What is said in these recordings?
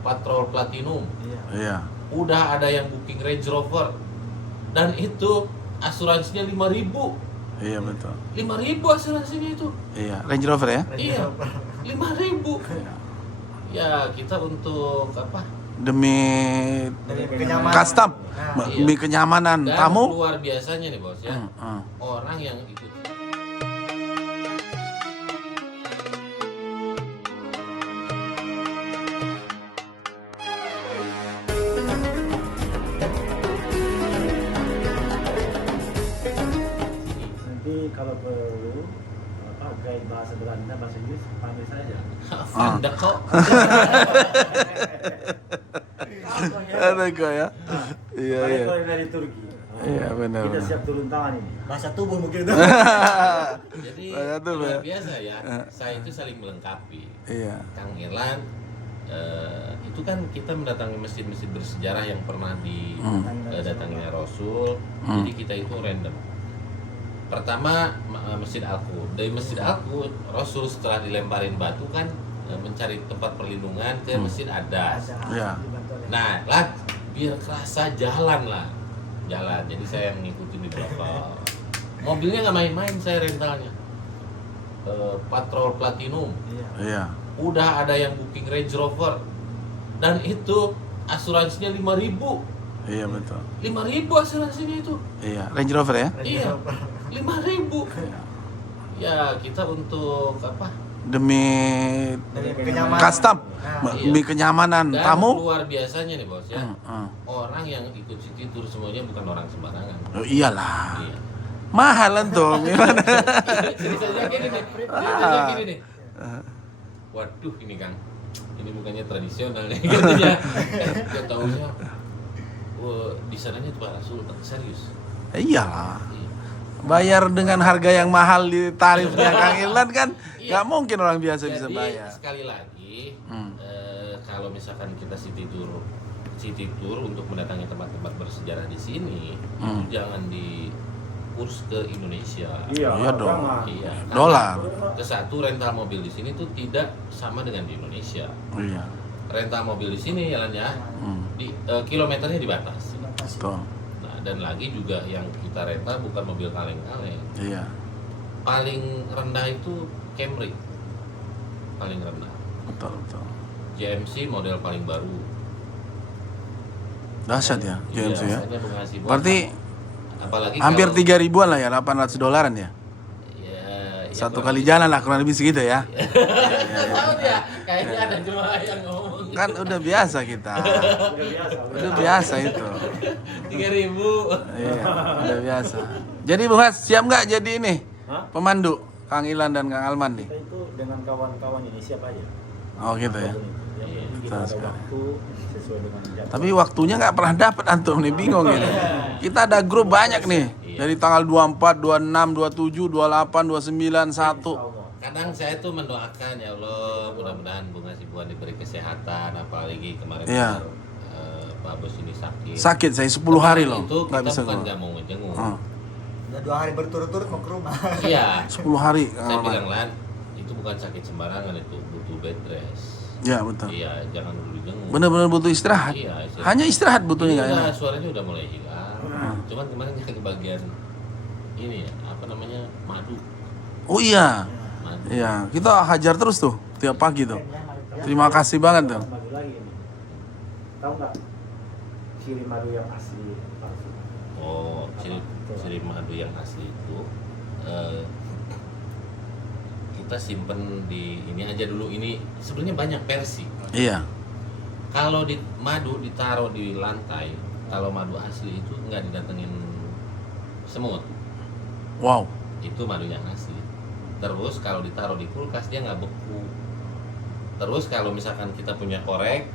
Patrol Platinum. Iya. Udah ada yang booking Range Rover. Dan itu asuransinya 5.000. Iya betul. 5.000 asuransinya itu. Iya, Range Rover ya? Iya. 5.000. Iya. Ya, kita untuk apa? Demi kenyamanan. custom, Nah, demi kenyamanan Dan tamu. luar biasanya nih, Bos ya. Hmm. Orang yang ikut nanti kalau perlu guide bahasa Belanda, bahasa Inggris panggil saja. Anda kok. Ada kok ya. Iya iya. Kalau dari Turki. Iya, benar, Kita benar. siap turun tangan ini. Bahasa tubuh mungkin itu. Jadi Itu, luar Pak. biasa ya. Saya itu saling melengkapi. Iya. Kang Irlan, itu kan kita mendatangi masjid-masjid bersejarah yang pernah didatanginya Rasul. Jadi kita itu random. Pertama Masjid Al-Qud. Dari Masjid Al-Qud, Rasul setelah dilemparin batu kan mencari tempat perlindungan ke Masjid Adas. Iya. Nah, lah biar kerasa jalan lah. Jalan. Jadi saya mengikuti di belakang. Mobilnya nggak main-main, saya rentalnya. Patrol Platinum. Iya. Udah ada yang booking Range Rover. Dan itu asuransinya 5.000. Iya betul. 5.000 asuransinya itu. Iya, Range Rover ya? Iya. 5.000. Iya. Ya, kita untuk apa? Demi kenyamanan. custom, Nah, demi kenyamanan Dan tamu. luar biasanya nih, Bos ya. Hmm. Orang yang ikut city tour semuanya bukan orang sembarangan. Oh, iyalah. Iya. Mahal tuh gimana? Ceritanya gini nih. Ceritanya gini nih. Waduh, ini Kang. Ini bukannya tradisional nih katanya. Kita tahunya. Wah, di sananya tuh Pak Rasul serius. Iyalah. Iya. Bayar dengan harga yang mahal di tarifnya Kang Irlan kan Iya. nggak mungkin orang biasa bisa Jadi bayar. sekali lagi, Hmm. kalau misalkan kita city tour untuk mendatangi tempat-tempat bersejarah di sini, itu jangan kurs ke Indonesia. Iya, Iya dong. jangan. Iya. Dolar. Ke satu rental mobil di sini tuh tidak sama dengan di Indonesia. Iya. Rental mobil di sini ya, Hmm. di kilometernya dibatasi. Betul. Nah, dan lagi juga yang kita rental bukan mobil kaleng-kaleng. Iya. Paling rendah itu Camry. Paling rendah. Betul betul. GMC model paling baru. Dahsyat ya GMC ya. Rasanya mengasih buat- Berarti apalagi hampir kalau- 3.000-an lah ya, $800 ya. Ya, Satu kurang kali lebih. jalan lah kurang lebih segitu ya. Tahu dia, kayaknya ada jemaah yang ngomong Kan udah biasa kita. Udah biasa. Udah biasa itu. 3.000. Iya, udah biasa. Jadi Bu Has, siap nggak jadi ini? Hah? Pemandu Kang Ilan dan Kang Alman nih. Kita itu dengan kawan-kawan ini siap aja. Oh gitu ya. Yang penting kita betul ada sekali. waktu sesuai dengan jadwal. Tapi waktunya nggak pernah dapet antum nih, bingung ini. Kita ada grup banyak nih. Dari tanggal 24, 26, 27, 28, 29, 1. Kadang saya tuh mendoakan ya Allah, mudah-mudahan Bung Hasibuan diberi kesehatan, apalagi kemarin Iya. Pak Bos ini sakit. Sakit saya 10 hari loh. Itu Nggak kita bisa bukan keluar. nggak mau ngejenguk. Udah 2 hari berturut-turut mau ke rumah. Iya. 10 hari Kang Saya Alman. bilang Lan, itu bukan sakit sembarangan, itu butuh bed rest. Ya betul. Iya, jangan dulu dijenguk. Bener-bener butuh istirahat. Iya, istirahat. Hanya istirahat butuhnya nggak Iya, enak. suaranya udah mulai hilang. Cuman kemarin yang ke bagian ini ya, apa namanya, madu. Oh iya. Madu. Iya, kita hajar terus tuh tiap pagi tuh. Terima kasih banget tuh. Madu lagi ini. Tahu nggak ciri madu yang asli palsu? Oh, ciri madu yang asli itu kita simpen di ini aja dulu. Ini sebenarnya banyak versi. Iya. Kalau di madu ditaruh di lantai, kalau madu asli itu nggak didatengin semut. Wow. Itu madu yang asli. Terus kalau ditaruh di kulkas dia nggak beku. Terus kalau misalkan kita punya korek,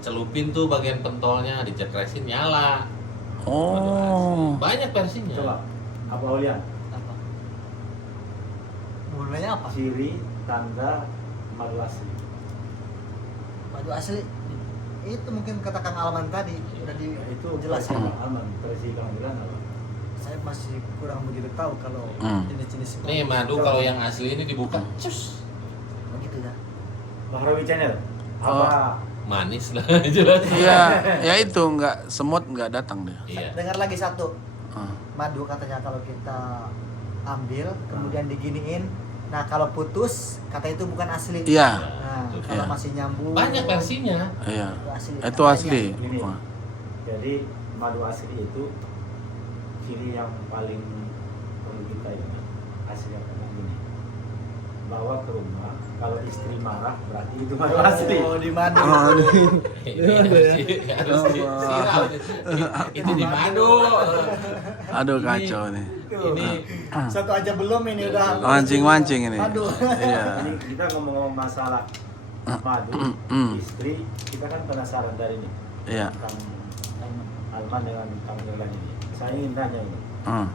celupin tuh bagian pentolnya, dicekresin nyala. Madu asli. Oh. Banyak versinya. Coba, apa Olian? Apa? Gunanya apa? Ciri tanda madu asli. Madu asli itu mungkin kata Kang Alman tadi udah Itu dijelasin. aman, versi Kang Bulan apa? Saya masih kurang begitu tahu kalau jenis-jenis Nih madu kalau yang asli ini dibuka, cus. begitu ya. Bahrawi Channel. Apa? manis lah jelas. Iya, ya itu nggak semut nggak datang dia. Iya. Dengar lagi satu. Ah. Madu katanya kalau kita ambil kemudian diginiin, nah kalau putus kata itu bukan asli. Iya, Nah, Itu kalau Iya. masih nyambung. banyak versinya. iya. Itu asli. Itu Katanya. asli. Ini. Wah. Jadi madu asli itu ciri yang paling perlu kita ingat. Asli yang gini. Bawa ke rumah, kalau istri marah berarti itu madu asli. Oh, di madu. Oh, Ini harus disiram. Itu di madu. aduh Ini- kacau nih. Ini Satu aja belum ini udah. Mancing-mancing ini. Madu. Iya. Ini kita ngomong-ngomong masalah madu, istri, kita kan penasaran dari ini. Iya. Tentang Alman dengan Kang Irlan ini. Saya ingin tanya ini. Hmm.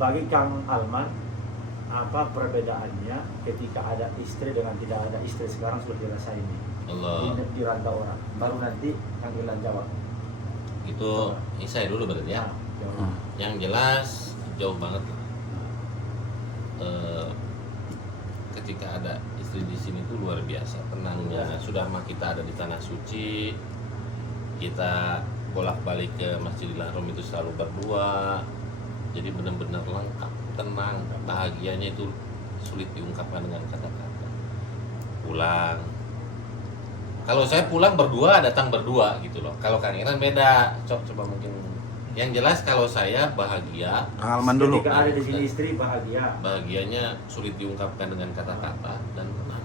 Bagi Kang Alman, apa perbedaannya ketika ada istri dengan tidak ada istri sekarang sudah dirasain ini Allah di rantau orang. Baru nanti Kang Irlan jawab. itu saya dulu berarti ya. Nah, jawab. Yang jelas jauh banget. Ketika ada istri di sini tuh luar biasa tenangnya. Sudah mah kita ada di tanah suci, kita bolak-balik ke Masjidil Haram itu selalu berdua. Jadi benar-benar lengkap, tenang, bahagianya itu sulit diungkapkan dengan kata-kata. Pulang. Kalau saya pulang berdua, datang berdua gitu loh. Kalau Kang Iran beda. Coba mungkin. Yang jelas kalau saya bahagia, Kang Alman dulu. Ketika ada di sini istri bahagia. bahagianya sulit diungkapkan dengan kata-kata dan tenang.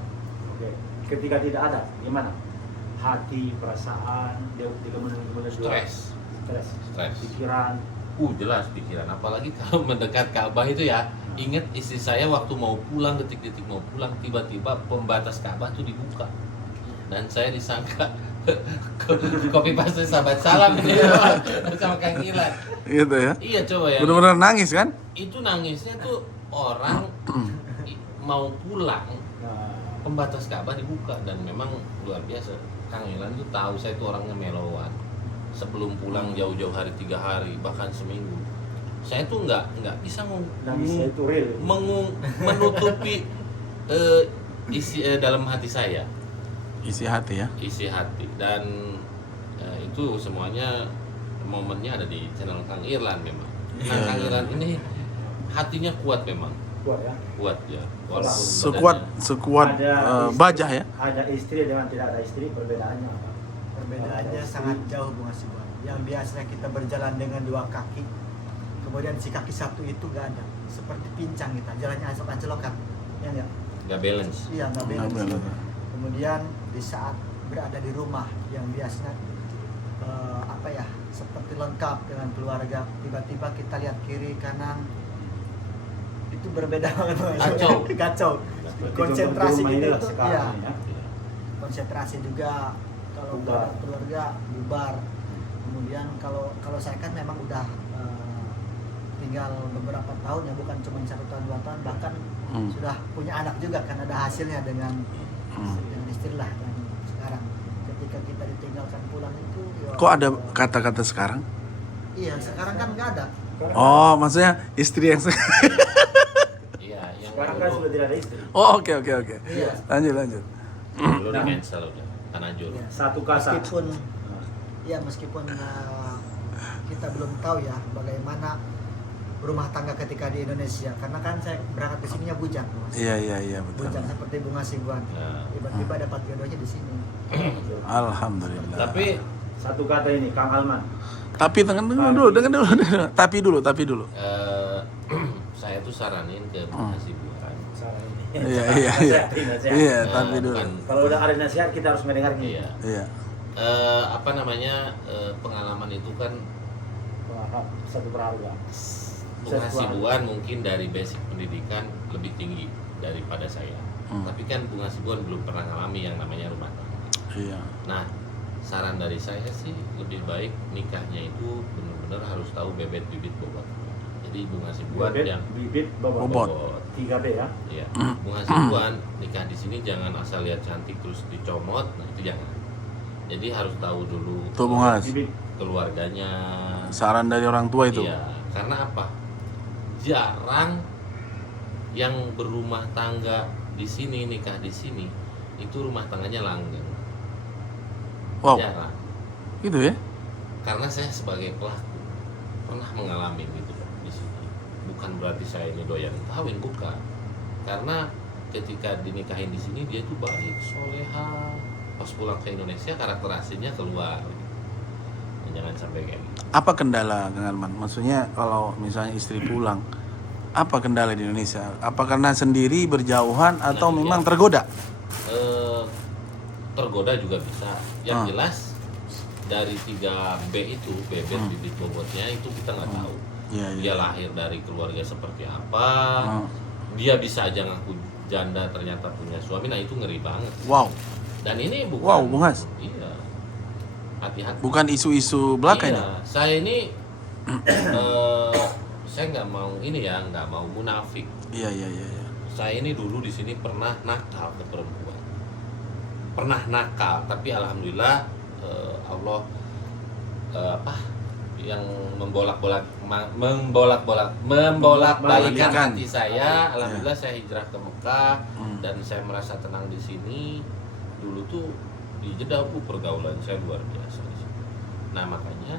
Oke. Ketika tidak ada, gimana? Hati, perasaan, dia kemudian Stres. stres, pikiran. Jelas pikiran. Apalagi kalau mendekat Ka'bah itu ya. Ingat istri saya waktu mau pulang, detik-detik mau pulang, tiba-tiba pembatas Ka'bah tuh dibuka. Dan saya disangka kopi paste sahabat salam ini sama Kang Ilan. Gitu ya. Iya coba ya. Benar-benar nangis kan? Itu nangisnya tuh orang mau pulang, Nah, pembatas Ka'bah dibuka dan memang luar biasa. Kang Ilan tuh tahu saya tuh orangnya melowan. Sebelum pulang jauh-jauh hari 3 hari bahkan seminggu, saya tuh nggak bisa nangisnya itu real. menutupi isi dalam hati saya, Isi hati ya. isi hati dan itu semuanya momennya ada di channel Kang Irlan memang. Nah, Iya, Kang iya. Irlan ini hatinya kuat memang, Kuat ya. kuat ya. Walaupun Sekuat Ada bajah ya. Ada istri dengan tidak ada istri, perbedaannya apa? Perbedaannya sangat jauh Bung Hasibuan. Yang biasanya kita berjalan dengan 2 kaki, kemudian si kaki satu itu gak ada, seperti pincang kita, jalannya anclok-anclokan, ya enggak? nggak balance. Iya nggak Nggak balance. balance. Kemudian di saat berada di rumah yang biasanya seperti lengkap dengan keluarga, tiba-tiba kita lihat kiri kanan itu berbeda banget. Kacau. Kacau. Seperti Konsentrasi contoh di rumah gitu inilah tuh, sekarang iya. ini ya. Konsentrasi juga kalau Bubar. nggak ada keluarga bubar. Kemudian kalau saya kan memang udah tinggal beberapa tahun ya, bukan cuma 1 tahun 2 tahun, bahkan sudah punya anak juga kan, ada hasilnya dengan istri lah kan. Sekarang ketika kita ditinggalkan pulang itu ya, Kok ada kata-kata sekarang? iya sekarang kan nggak ada. Oh, maksudnya istri yang Iya, yang Sekarang kan sudah tidak ada istri. Oh, oke. Iya. Lanjut. dulu di cancel udah tanajur. Iya. Satu kata. Meskipun kita belum tahu ya bagaimana rumah tangga ketika di Indonesia, karena kan saya berangkat ke sininya bujang, Mas. Iya, betul. Bujang seperti bunga singguan. Nah, Tiba-tiba dapat jodohnya di sini. Alhamdulillah. tapi Satu kata ini, Kang Alman. Tapi dengar dulu. Tapi dulu. saya tuh saranin ke Hasibuan. Salah ini. Iya. Nasihat. Iya, tapi dulu. Kalau udah ada nasihat kita harus mendengarnya. Iya. Iya. Pengalaman itu kan Pengharap satu berharga. Bung Hasibuan mungkin dari basic pendidikan lebih tinggi daripada saya. Tapi kan Bung Hasibuan belum pernah ngalami yang namanya rumah tangga. Iya. Nah, saran dari saya sih lebih baik nikahnya itu benar-benar harus tahu bebet bibit bobot. Jadi Bung Hasibuan Bebet, yang bibit, bobot. Bobot. 3B ya. Iya. Bung Hasibuan nikah di sini jangan asal lihat cantik terus dicomot, nah itu jangan. Jadi harus tahu dulu Tuh Bung Has. Bibit. keluarganya. Saran dari orang tua itu. Iya, karena apa? Jarang yang berumah tangga di sini, nikah di sini, itu rumah tangganya langgeng. Wow. Jarang. Gitu ya? Karena saya sebagai pelaku pernah mengalami gitu di sini. Bukan berarti saya ini doyan kawin, bukan. Karena ketika dinikahin di sini dia itu baik, soleha. Pas pulang ke Indonesia karakter aslinya keluar. Jangan sampai kayak gitu. Apa kendala Kang Arman? Maksudnya kalau misalnya istri pulang, apa kendala di Indonesia? Apa karena sendiri berjauhan atau Nah, memang iya. tergoda? Tergoda juga bisa. Yang Ah. jelas dari 3B itu, bebet bibit bobotnya itu kita nggak tahu. Iya, Dia iya. lahir dari keluarga seperti apa. Ah. Dia bisa aja ngaku janda ternyata punya suami. Nah itu ngeri banget. Wow, Dan ini bukan. Wow, Bung Has. Iya. Hati-hati. bukan isu-isu belaka ini. Iya, saya ini saya nggak mau ini ya, nggak mau munafik. Iya, iya, iya. Iya. Saya ini dulu di sini pernah nakal ke perempuan. Pernah nakal, tapi alhamdulillah Allah yang membolak-balikan hati saya. Alhamdulillah saya hijrah ke Mekah dan saya merasa tenang di sini. Dulu tuh di Jeddah pergaulan saya luar biasa di sini. Nah makanya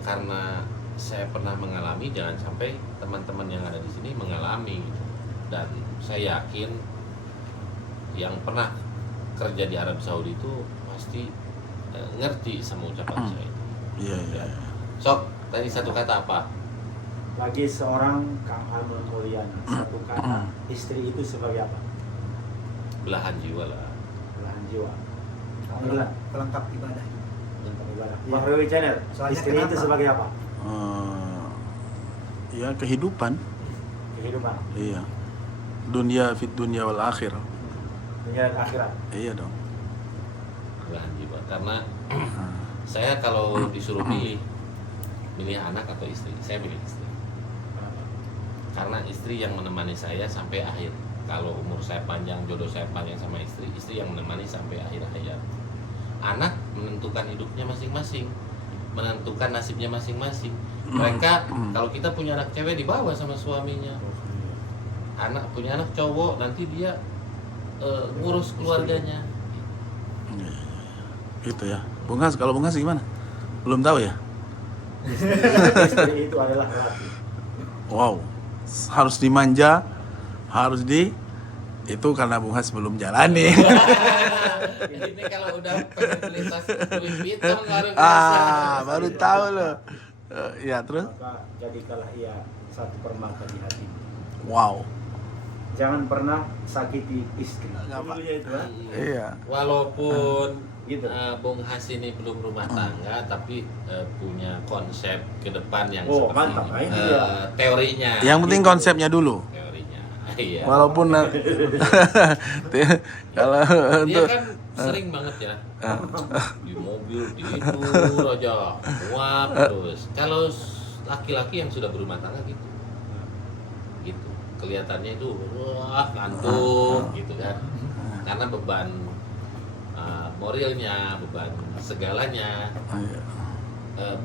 karena saya pernah mengalami, jangan sampai teman-teman yang ada di sini mengalami. Dan saya yakin yang pernah kerja di Arab Saudi itu pasti ngerti sama ucapan saya. Iya, iya. Sok, tadi satu kata apa? Bagi seorang Kang Arman Mulyana, satu kata istri itu sebagai apa? Belahan jiwa lah. Belahan jiwa. Inilah Pelengkap ibadah. tentang ibadah. Iya. Mahrawi Channel, Soalnya istri kenapa? itu sebagai apa? Ya kehidupan. Kehidupan, Iya. Dunia fit dunia wal akhir. dunia dan akhirat. Iya dong. Belahan jiwa. Karena saya kalau disuruh milih anak atau istri, saya milih istri. Karena istri yang menemani saya sampai akhir. Kalau umur saya panjang, jodoh saya panjang sama istri, istri yang menemani sampai akhir hayat. Anak menentukan hidupnya masing-masing, menentukan nasibnya masing-masing. Mereka kalau kita punya anak cewek dibawa sama suaminya. Anak punya anak cowok nanti dia ngurus keluarganya. Gitu ya. Bung Has, kalau Bung Has gimana? Belum tahu ya? Istri itu adalah laki. Wow. Harus dimanja, harus itu karena Bung Has belum jalani. Ini kalau udah penyelidikan kulit hitam baru Baru tahu loh. Ya, terus? Maka jadikanlah ia satu permata di hati. Wow. Jangan pernah sakiti istri. Apa? Dulunya itu, ha? Iya. Walaupun Gitu. Bung Has ini belum rumah tangga, tapi punya konsep ke depan yang Oh, seperti mantap. Nah, ini dia. teorinya. Yang penting konsepnya dulu. Teorinya. Iya. Walaupun kalau Dia untuk kan sering banget ya di mobil tidur aja, muap terus. Kalau laki-laki yang sudah berumah tangga gitu, kelihatannya itu wah ngantuk gitu kan, karena beban moralnya, beban segalanya.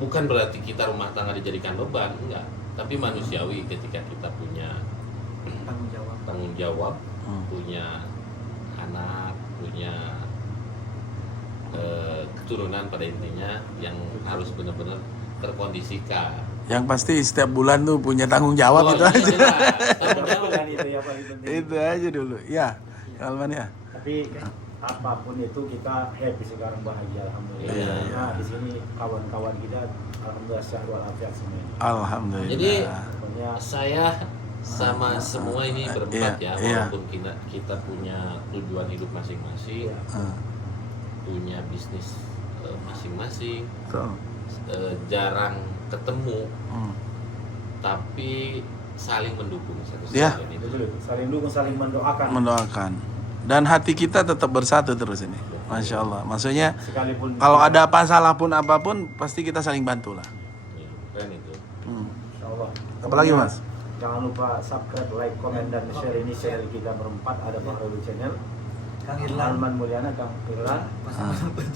Bukan berarti kita rumah tangga dijadikan beban, enggak. Tapi manusiawi ketika kita punya tanggung jawab, punya anak, punya keturunan pada intinya yang harus benar-benar terkondisikan. yang pasti setiap bulan tuh punya tanggung jawab itu aja. Tanggung jawab. Dan itu ya paling penting. Itu aja dulu. Ya, Alman ya. Tapi apapun itu kita happy sekarang, bahagia alhamdulillah. Iya, iya. Nah, di sini kawan-kawan kita alhamdulillah sehat walafiat semuanya. Alhamdulillah. Jadi Pokoknya saya sama semua ini berempat Iya, ya, iya. walaupun kita punya tujuan hidup masing-masing, punya bisnis masing-masing, Tuh. jarang ketemu, tapi saling mendukung satu sama Ya. lain itu. betul, saling dukung, saling mendoakan. Mendoakan. Dan hati kita tetap bersatu terus ini. Masya Allah. Maksudnya Sekalipun kalau ada apa salah pun apapun pasti kita saling bantu lah. Ya, keren itu. insyaallah. Apalagi, Mas? Jangan lupa subscribe, like, komen, dan share ini channel kita berempat. Ada Mahrawi Channel, Kang Kang Irlan. Arman Mulyana, Kang Irlan,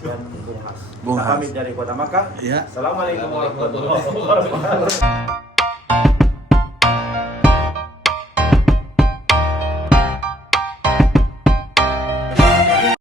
dan Bung Has. Bung Kita Has. pamit dari Kota Makkah. Ya. Assalamualaikum warahmatullahi wabarakatuh.